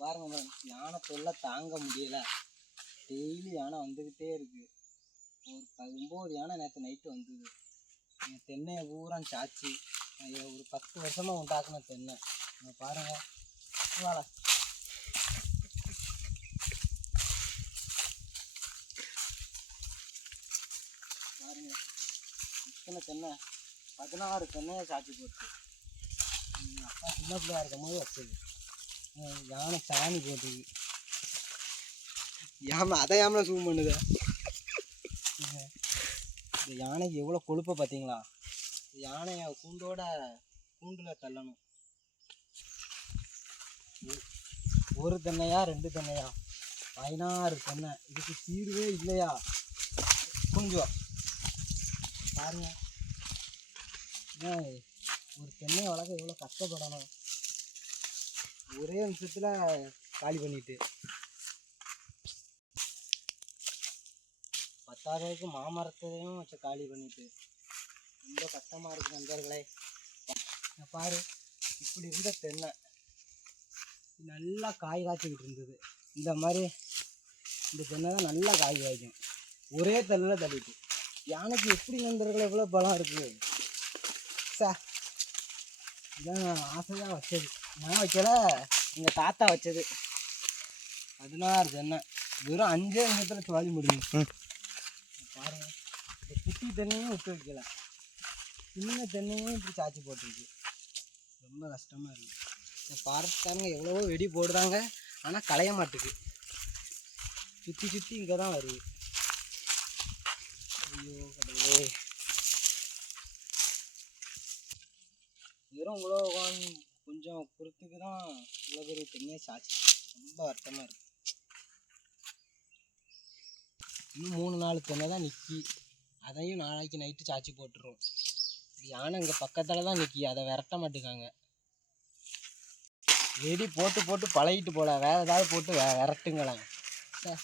பாருங்க யானை தொல்லை தாங்க முடியல. டெய்லி யானை வந்துக்கிட்டே இருக்கு. ஒரு 9 யானை நேற்று நைட்டு வந்தது. தென்னையை பூரா சாச்சி ஒரு 10 வருஷமாக உண்டாக்குன தென்னை. பாருங்க வாழை பாருங்க, இத்தனை தென்னை 16 தென்னையை சாச்சி போட்டு அப்பா சின்ன பிள்ளையா இருக்கும் போது வச்சது. யானை சாணி போட்டுது. அதை யாமலை ஜூம் பண்ணுது. இந்த யானைக்கு எவ்வளோ கொழுப்பை பார்த்தீங்களா? யானையை கூண்டில் தள்ளணும். ஒரு தென்னையா 2 தென்னையா 16 தென்னை. இதுக்கு தீர்வே இல்லையா? கொஞ்சம் பாருங்க, ஒரு தென்னையை வளர்க்க எவ்வளோ கஷ்டப்படணும். ஒரே நிமிஷத்தில் காலி பண்ணிட்டு 10ஆவதுக்கு மாமரத்தையும் வச்சு காலி பண்ணிட்டு ரொம்ப கஷ்டமாக இருக்குது நண்பர்களே. பாரு, இப்படி இருந்த தென்னை நல்லா காய் காய்ச்சிக்கிட்டு இருந்தது. இந்த மாதிரி இந்த தென்னை தான் நல்லா காய் காய்க்கும். ஒரே தள்ளில் தள்ளிட்டு யானைக்கு எப்படி நண்பர்களே எவ்வளோ பலம் இருக்குது. இதான் ஆசையாக வச்சது. நான் வைக்கல, எங்கள் தாத்தா வச்சது. 16 தென்னை வெறும் 5 நிமிஷத்தில் சுவாலி முடியும். பாருங்க, இந்த குட்டி தென்னையும் விட்டு வைக்கல, சின்ன தென்னையும் இப்படி சாச்சி போட்டிருக்கு. ரொம்ப கஷ்டமாக இருக்குது. இந்த பாரஸ்காரங்க எவ்வளவோ வெடி போடுறாங்க, ஆனால் களைய மாட்டுக்கு. சுற்றி சுற்றி இங்கே தான் வருது. ஐயோ கடவுளே, வெறும் இவ்வளோ கொஞ்சம் பொறுத்துக்கு தான் இவ்வளோ பெரிய தென்னையை சாச்சி. ரொம்ப வருத்தமாக இருக்குது. இன்னும் 3-4 தென்னை தான் நிற்கி. அதையும் நாளைக்கு நைட்டு சாச்சி போட்டுருவோம். யானை இங்கே பக்கத்தில் தான் நிற்கி, அதை விரட்ட மாட்டுக்காங்க. வெடி போட்டு போட்டு பழகிட்டு போல, வேறு ஏதாவது போட்டு விரட்டுங்களேன் சார்.